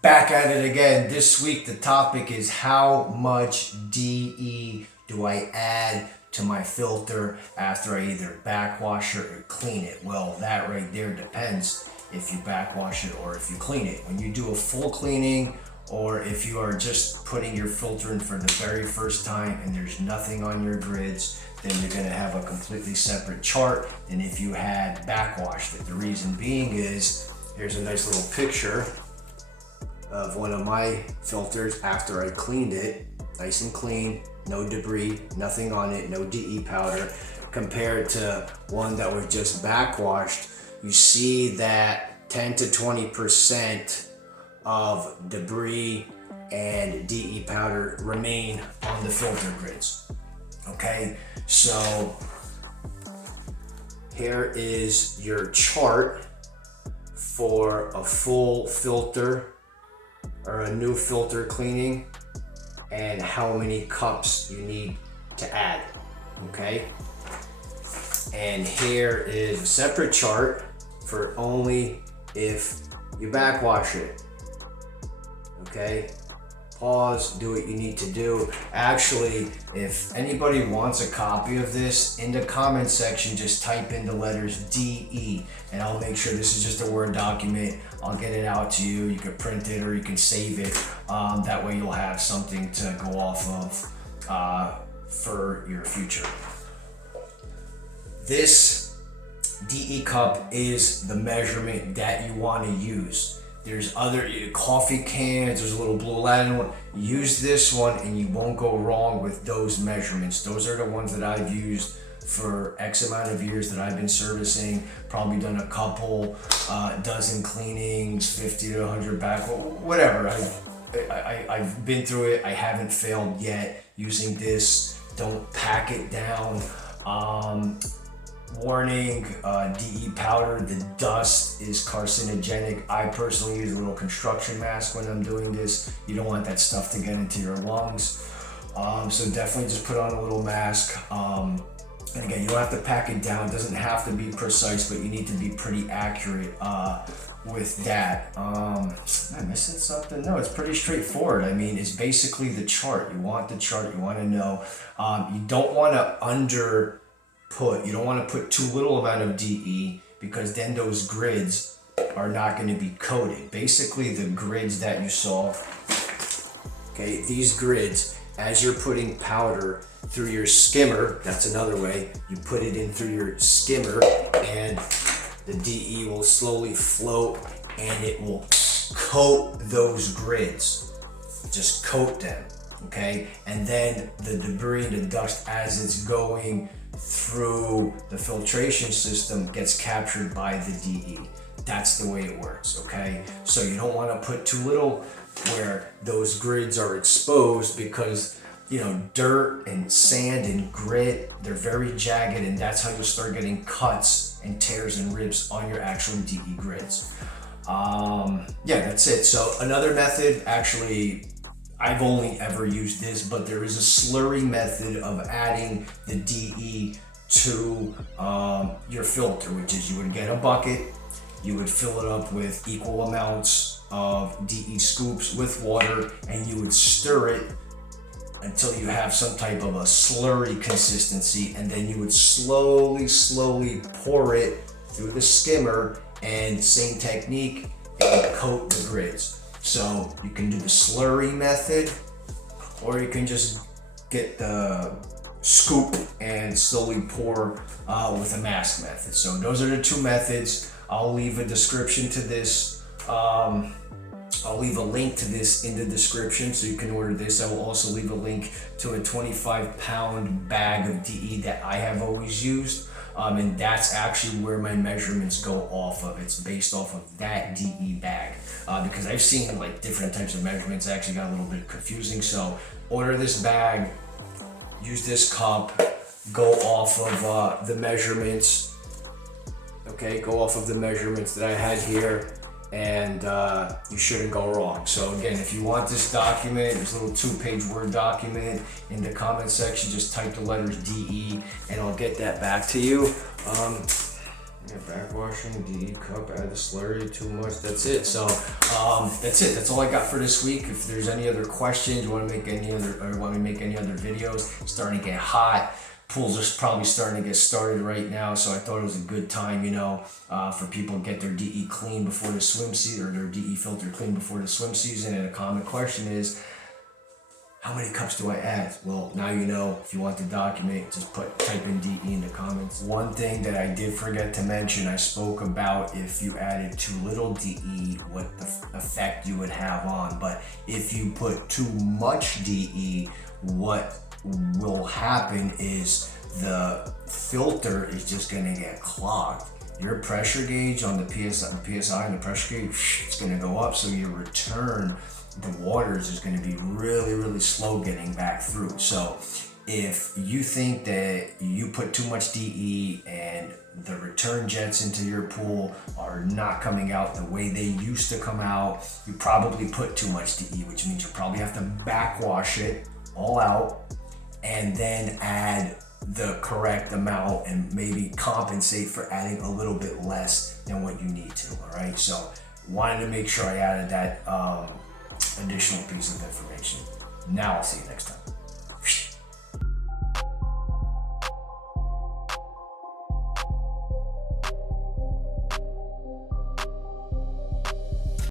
Back at it again. This week the topic is how much DE do I add to my filter after I either backwash it or clean it? Well, that right there depends if you backwash it or if you clean it. When you do a full cleaning or if you are just putting your filter in for the very first time and there's nothing on your grids, then you're going to have a completely separate chart than if you had backwashed it. The reason being is, here's a nice little picture of one of my filters after I cleaned it, nice and clean, no debris, nothing on it, no DE powder, compared to one that was just backwashed. You see that 10 to 20% of debris and DE powder remain on the filter grids. Okay, so here is your chart for a full filter or a new filter cleaning and how many cups you need to add. Okay, and here is a separate chart for only if you backwash it. Okay, pause, do what you need to do. Actually, if anybody wants a copy of this, in the comment section just type in the letters DE and I'll make sure this is just a Word document. I'll get it out to you. You can print it or you can save it. That way you'll have something to go off of for your future. This DE cup is the measurement that you want to use. There's other coffee cans, there's a little blue Aladdin one. Use this one and you won't go wrong with those measurements. Those are the ones that I've used for X amount of years that I've been servicing. Probably done a couple dozen cleanings, 50 to 100 back, whatever. I've been through it. I haven't failed yet using this. Don't pack it down. Warning, DE powder, the dust is carcinogenic. I personally use a little construction mask when I'm doing this. You don't want that stuff to get into your lungs. So definitely just put on a little mask. And again, you don't have to pack it down. It doesn't have to be precise, but you need to be pretty accurate with that. Am I missing something? No, it's pretty straightforward. I mean, it's basically the chart. You want the chart, you want to know. You don't want to you don't want to put too little amount of DE because then those grids are not going to be coated. Basically, the grids that you saw, okay, these grids, as you're putting powder through your skimmer, that's another way, you put it in through your skimmer and the DE will slowly float and it will coat those grids. Just coat them, okay? And then the debris and the dust as it's going through the filtration system gets captured by the DE. That's the way it works, okay? So you don't want to put too little where those grids are exposed because, you know, dirt and sand and grit, they're very jagged and that's how you'll start getting cuts and tears and rips on your actual DE grids. Yeah, that's it. So another method, actually, I've only ever used this, but there is a slurry method of adding the DE to your filter, which is you would get a bucket, you would fill it up with equal amounts of DE scoops with water, and you would stir it until you have some type of a slurry consistency, and then you would slowly pour it through the skimmer, and same technique, and coat the grids. So you can do the slurry method, or you can just get the scoop and slowly pour with a mask method. So those are the two methods. I'll leave a description to this. I'll leave a link to this in the description so you can order this. I will also leave a link to a 25-pound bag of DE that I have always used. And that's actually where my measurements go off of. It's based off of that DE bag. Because I've seen like different types of measurements. It actually got a little bit confusing. So order this bag, use this cup, go off of the measurements. Okay, go off of the measurements that I had here, and you shouldn't go wrong. So again, if you want this document, this little 2-page Word document, in the comment section, just type the letters DE and I'll get that back to you. Yeah, backwashing, DE cup, add the slurry, too much. That's it. So that's it. That's all I got for this week. If there's any other questions, you want to make any other, or want me to make any other videos, it's starting to get hot. Pools are probably starting to get started right now, so I thought it was a good time, for people to get their DE clean before the swim season, or their DE filter clean before the swim season. And a common question is, how many cups do I add? Well, now you know. If you want to document, just type in DE in the comments. One thing that I did forget to mention, I spoke about if you added too little DE, what the effect you would have on. But if you put too much DE, what will happen is the filter is just gonna get clogged. Your pressure gauge on the PSI and the pressure gauge, it's gonna go up, so your return, the waters, is going to be really, really slow getting back through. So if you think that you put too much DE and the return jets into your pool are not coming out the way they used to come out, you probably put too much DE, which means you probably have to backwash it all out and then add the correct amount and maybe compensate for adding a little bit less than what you need to. All right, so wanted to make sure I added that additional piece of information. Now I'll see you next time.